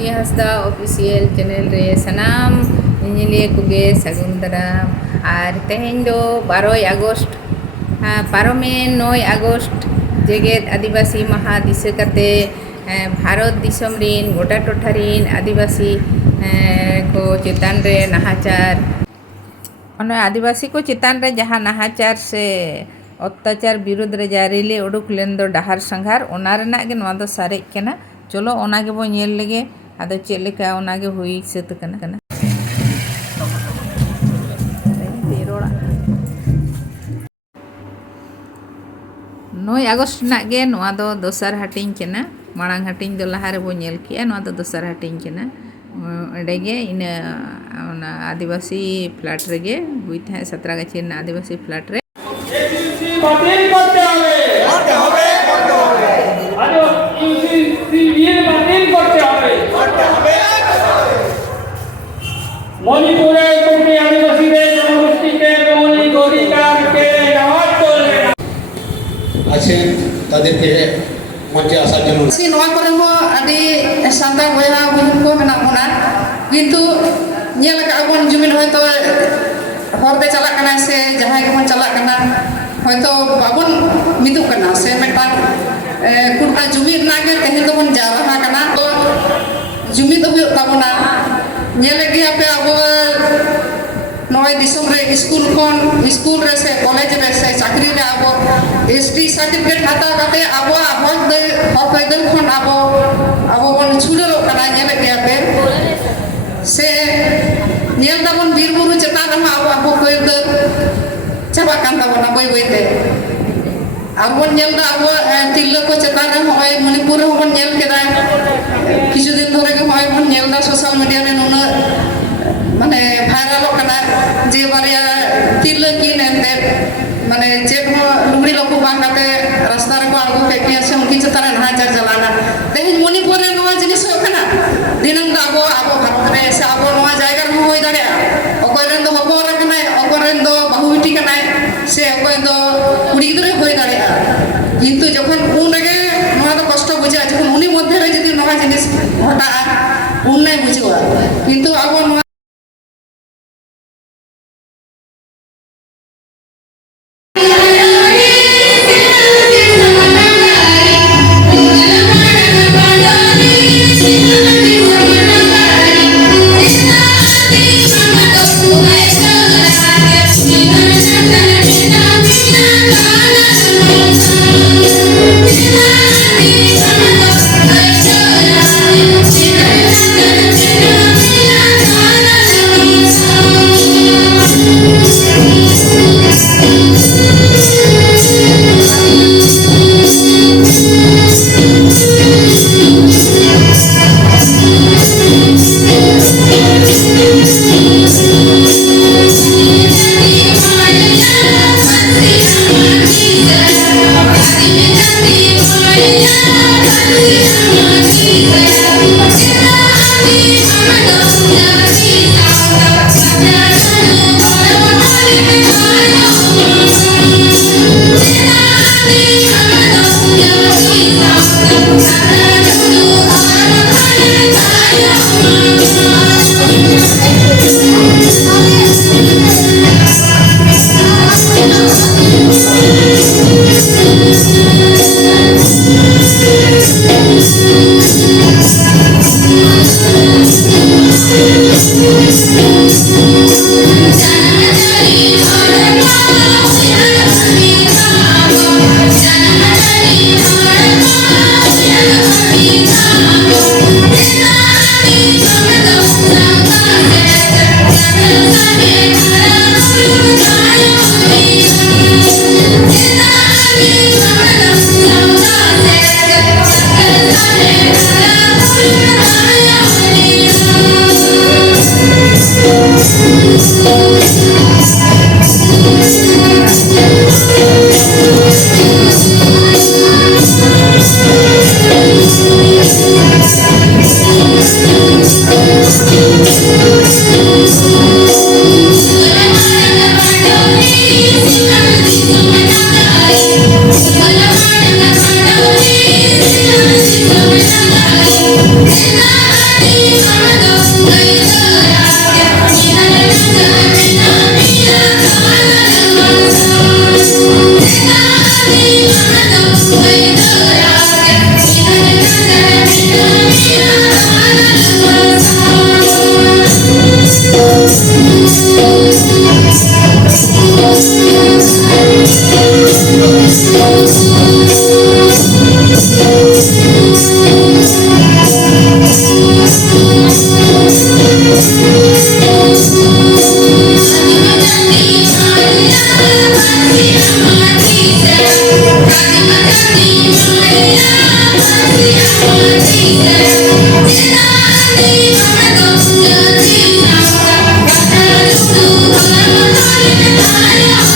ᱡᱳᱛᱤ ᱦᱟᱸᱥᱫᱟ official channel ᱨᱮ ᱥᱟᱱᱟᱢ ᱧᱮᱧᱮᱞᱤᱭᱟᱹ ᱠᱚᱜᱮ ᱥᱟᱹᱜᱩᱱ ᱫᱟᱨᱟᱢ। ᱟᱨ ᱛᱮᱦᱮᱧ ᱫᱚ 12 আগস্ট ᱯᱟᱨᱚᱢᱮᱱ 9 আগস্ট ᱡᱮᱜᱮᱫ ᱟᱹᱫᱤᱵᱟᱹᱥᱤ ᱢᱟᱦᱟ ᱫᱤᱥᱟᱹ ᱠᱟᱛᱮ ᱵᱷᱟᱨᱚᱛ ᱫᱤᱥᱚᱢ ᱨᱤᱱ ᱜᱚᱴᱟ ᱴᱚᱴᱷᱟ ᱨᱤᱱ ᱟᱹᱫᱤᱵᱟᱹᱥᱤ ᱠᱚ ᱪᱮᱛᱟन ᱨᱮ ᱱᱟᱦᱟᱪᱟर ᱚᱱᱟ ᱟᱹᱫᱤᱵᱟᱹᱥᱤ ᱠᱚ ᱪᱮᱛᱟन ᱨᱮ ᱡᱟᱦᱟᱸ ᱱᱟᱦᱟᱪᱟर ᱥᱮ অত্যাচার বিরোধ রে যা রেলি উডুক লেন ᱫᱚ ᱰᱟᱦᱟᱨ ᱥᱟᱸᱜᱷᱟᱨ ᱚᱱᱟ ᱨᱮᱱᱟᱜ ᱜᱮ ᱱᱚᱣᱟ ᱫᱚ ᱥᱟᱨᱮᱡ ᱠᱟᱱᱟ। ᱪᱚᱞᱚ ᱚᱱᱟ ᱜᱮᱵᱚ ᱧᱮᱞ ᱞᱮᱜᱮ ᱟᱫᱚ ᱪᱮᱫ ᱞᱮᱠᱟ ᱚᱱᱟ ᱜᱮ ᱦᱩᱭ ᱥᱟᱹᱛ ᱠᱟᱱᱟ। 9 আগস্ট ᱨᱮᱱᱟᱜ ᱜᱮ ᱱᱚᱣᱟ ᱫᱚ ᱫᱚᱥᱟᱨ ᱦᱟᱹᱴᱤᱧ ᱠᱟᱱᱟ। ᱢᱟᱲᱟᱝ ᱦᱟᱹᱴᱤᱧ ᱫᱚ ᱞᱟᱦᱟ ᱨᱮᱵᱚ ᱧᱮᱞ ᱠᱮᱜᱼᱟ, ᱱᱚᱣᱟ ᱫᱚ ᱫᱚᱥᱟᱨ ᱦᱟᱹᱴᱤᱧ ᱠᱟᱱᱟ। ᱚᱸᱰᱮ ᱜᱮ ᱤᱱᱟᱹ ᱚᱱᱟ ᱟᱹᱫᱤᱵᱟᱹᱥᱤ ᱯᱷᱞᱟᱴ ᱨᱮᱜᱮ ᱦᱩᱭ ᱛᱟᱦᱮᱸ ᱥᱟᱛᱨᱟᱜᱟᱪᱷᱤ ᱨᱮᱱᱟᱜ ᱟᱹᱫᱤᱵᱟᱹᱥᱤ ᱯᱷᱞᱟᱴ ᱨᱮ। মণিপুরে কোটি আদিবাসীদের জনগোষ্ঠীকে মৌলিক অধিকারকে নেওয়ার জন্য আছেন তাদেরকে মঞ্চে আসার জন্য নয়া করে আদি সান্তাল বয়হা বুঝুন কো মেনা বনা কিন্তু ñel ka abon jumin hoyto horde chalak kana se jahay ko chalak kana hoyto babon midu kana se metang kunta jumit nage tehin to bon jaraha kana to jumit obi tabona ñele gi ape abo noy disom re school re se college re se chakri re abo ST certificate hata kate abo hok deu khon abo bon chulero kana ñele gi ape se ñel tabon bir buru chetan ma abo koy de chaba kan tabona boy te abon ñel da abo tillo ko chetan re hoy manipur hon ñel keda কিছু দিন ধরে কে হয় bon ñel da social media re nuna মানে viral kana je bariya tillo ki nende মানে যে লুগড়ি লোক বাংলাতে রাস্তা রে আলগো ফেকি আছে উনকি চেতারে নাহাচার জ্বালানা দেখেন মণিপুরে নয়া জিনিস ওখানা দিনং দা আবো ভারত রে সে আবো নয়া জায়গার হই দাঁড়া অকরেন দো হবর কানা অকরেন দো বাহুবিটি কানা সে অকরেন দো কুড়ি গিদরে হই দাঁড়া কিন্তু যখন কোন আগে নয়া তো কষ্ট বুঝা যখন উনি মধ্যে যদি নয়া জিনিস ঘটা উন্নয় বুঝবা কিন্তু আবো Thank you.